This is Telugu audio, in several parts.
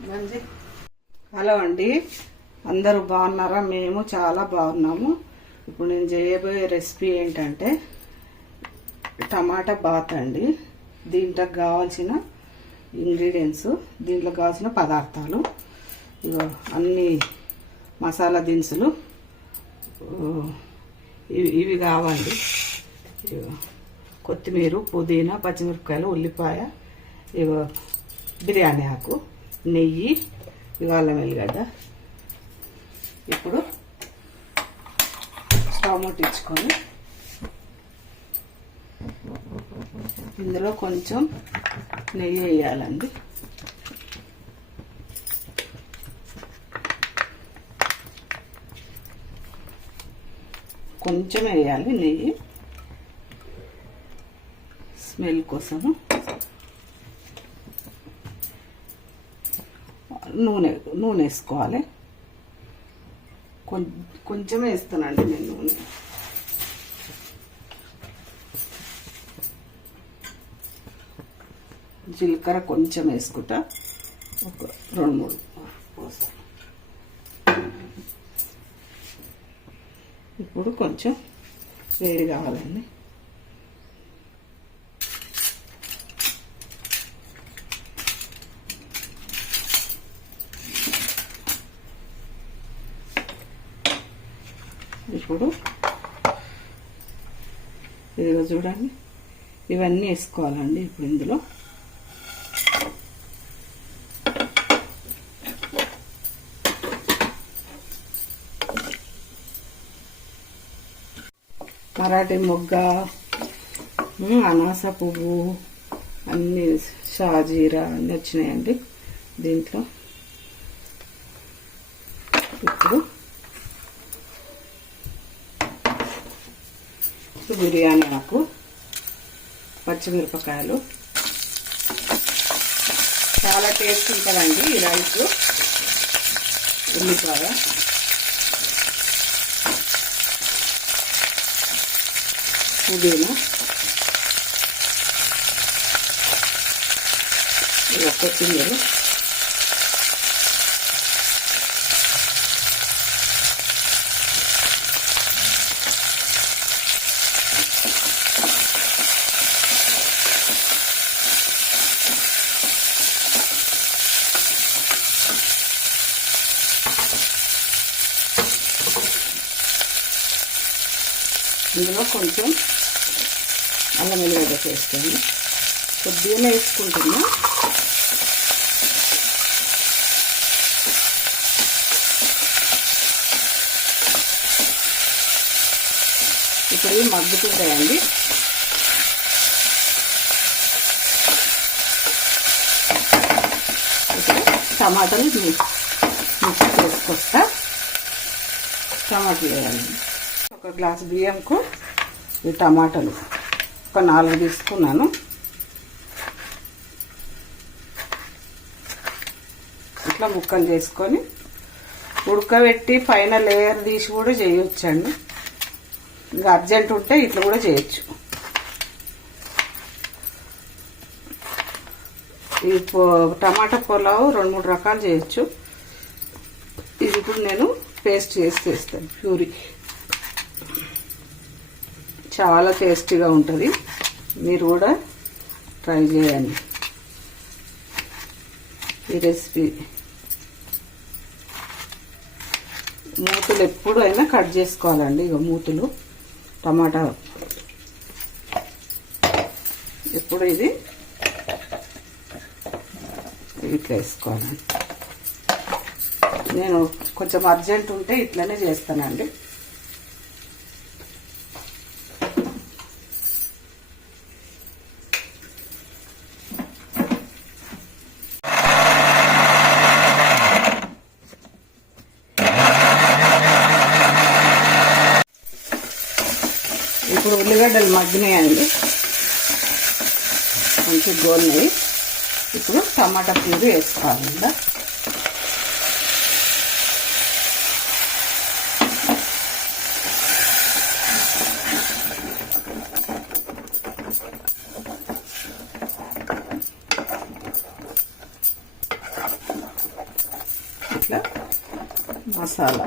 హలో అండి. అందరూ బాగున్నారా? మేము చాలా బాగున్నాము. ఇప్పుడు నేను చేయబోయే రెసిపీ ఏంటంటే టమాటా బాత్ అండి. దీంట్లో కావాల్సిన ఇంగ్రీడియంట్స్ దీంట్లో కావాల్సిన పదార్థాలు ఇగో అన్ని మసాలా దినుసులు ఇవి ఇవి కావాలి కొత్తిమీర పుదీనా పచ్చిమిరపకాయలు ఉల్లిపాయ ఇగో బిర్యానీ ఆకు. నెయ్యి ఇగో అల్లం వెల్లిగడ్డ. ఇప్పుడు స్టవ్ ముట్టించుకొని ఇందులో కొంచెం నెయ్యి వేయాలండి. కొంచెం వేయాలి నెయ్యి. స్మెల్ కోసము నూనె నూనె వేసుకోవాలి. కొం- కొంచెం వేస్తానండి నేను నూనె. జీలకర్ర కొంచెం వేసుకుంటా. ఒక రెండు మూడు. పోసాను. ఇప్పుడు కొంచెం వేడి కావాలండి. ఇప్పుడు ఇదిగో చూడండి. ఇవన్నీ వేసుకోవాలండి ఇప్పుడు ఇందులో. మరాఠీ మొగ్గ అనాస పువ్వు అన్ని షాజీరా అన్నీ వచ్చినాయండి దీంట్లో. ఇప్పుడు బిర్యానీ ఆకు పచ్చిమిరపకాయలు. చాలా టేస్ట్ ఉంటుందండి ఈ రైస్. ఉల్లిపాయ. పుదీనా. కొత్తిమీరు కొత్తిమీర. ఇందులో కొంచెం అల్లం వెల్లిగడ్డ వేసుకోండి కొద్దిగానే వేసుకుంటున్నా. ఇప్పుడు ఇవి మగ్గుతుంటాయండి. ఇప్పుడు టమాటాలు మిక్స్ చేసుకొస్తా. టమాటాలు వేయాలండి ఒక గ్లాస్ బియ్యంకు ఈ టమాటాలు ఒక నాలుగు తీసుకున్నాను. ఇట్లా ముక్కలు చేసుకొని ఉడకబెట్టి పైన లేయర్ తీసి కూడా చేయొచ్చండి. ఇంకా అర్జెంట్ ఉంటే ఇట్లా కూడా చేయొచ్చు. ఈ పో టమాటా పులావ్ రెండు మూడు రకాలు చేయొచ్చు. ఇది ఇప్పుడు నేను పేస్ట్ చేసి చేస్తాను ప్యూరీ. చాలా టేస్టీగా ఉంటుంది. మీరు కూడా ట్రై చేయండి. ఈ రెసిపీ. మూతులు ఎప్పుడైనా కట్ చేసుకోవాలండి. ఇక మూతులు టమాటా. ఎప్పుడు ఇది? ఇట్లా వేసుకోవాలండి. నేను కొంచెం అర్జెంట్ ఉంటే ఇట్లనే చేస్తానండి ఇప్పుడు ఉల్లిగడ్డలు మగ్గినాయండి. మంచి గోల్నాయి. ఇప్పుడు టమాటా ప్యూరీ వేసుకోవాలండి ఇట్లా మసాలా.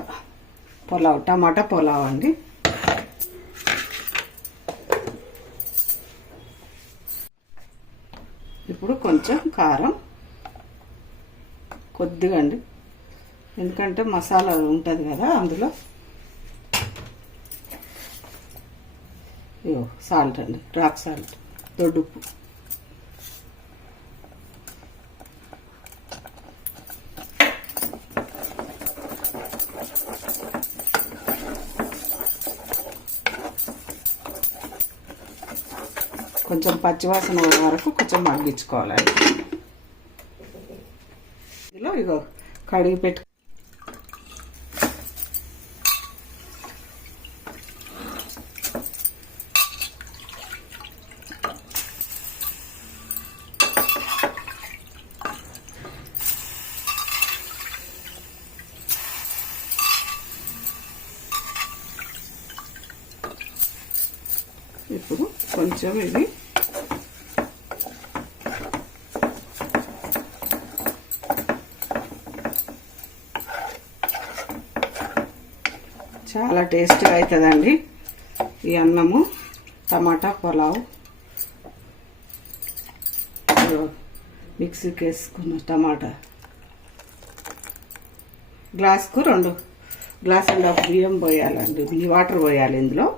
పులావ్ టమాటా పులావ్ అండి. ఇప్పుడు కొంచెం కారం. కొద్దిగా అండి. ఎందుకంటే మసాలా ఉంటుంది కదా అందులో. ఇగో సాల్ట్ అండి. Rock salt. దొడ్డుప్పు. కొంచెం పచ్చివాసన వరకు కొంచెం మగ్గించుకోవాలండి ఇందులో ఇగో కడిగి పెట్టు ఇప్పుడు కొంచెం ఇది చాలా టేస్ట్గా అవుతుందండి ఈ అన్నము టమాటా పులావ్. మిక్సీకి వేసుకున్న టమాటా. గ్లాస్కు రెండు. గ్లాస్ అండ్ హాఫ్ బియ్యం పోయాలండి. బియ్య వాటర్ పోయాలి ఇందులో.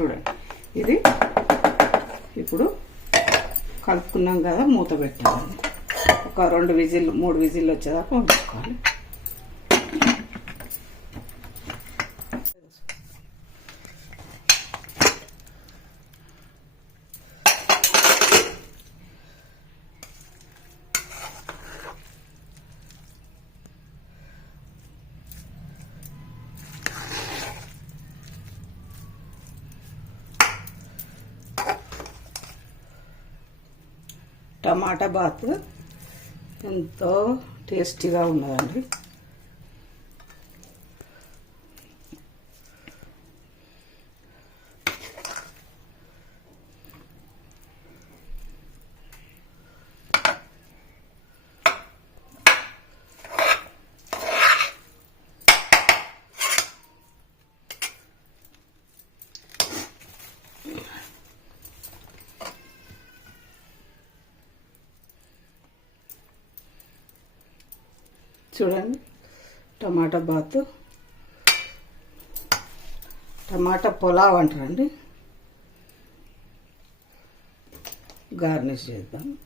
చూడండి. ఇది ఇప్పుడు కలుపుకున్నాం కదా మూత పెట్టాలి. ఒక రెండు విజిల్ మూడు విజిల్ వచ్చేదాకా ఉంచుకోవాలి. టమాటా బాత్ ఎంతో టేస్టీగా ఉన్నదండి. చూడండి. టమాటా బాత్. టమాటా పులావ్ అంటారండి. గార్నిష్ చేద్దాం.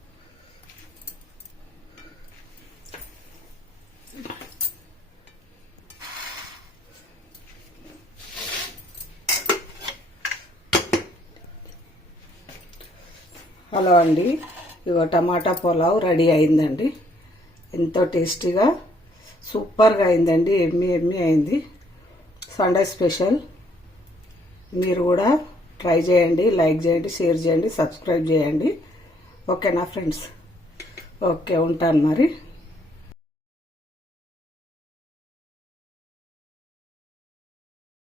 హలో అండి. ఇగో టమాటా పులావ్ రెడీ అయిందండి. ఎంతో టేస్టీగా సూపర్గా అయిందండి. ఎమ్మి ఎమ్మి అయింది. సండే స్పెషల్ మీరు కూడా ట్రై చేయండి లైక్ చేయండి షేర్ చేయండి సబ్స్క్రైబ్ చేయండి. ఓకేనా ఫ్రెండ్స్? ఓకే ఉంటాను మరి.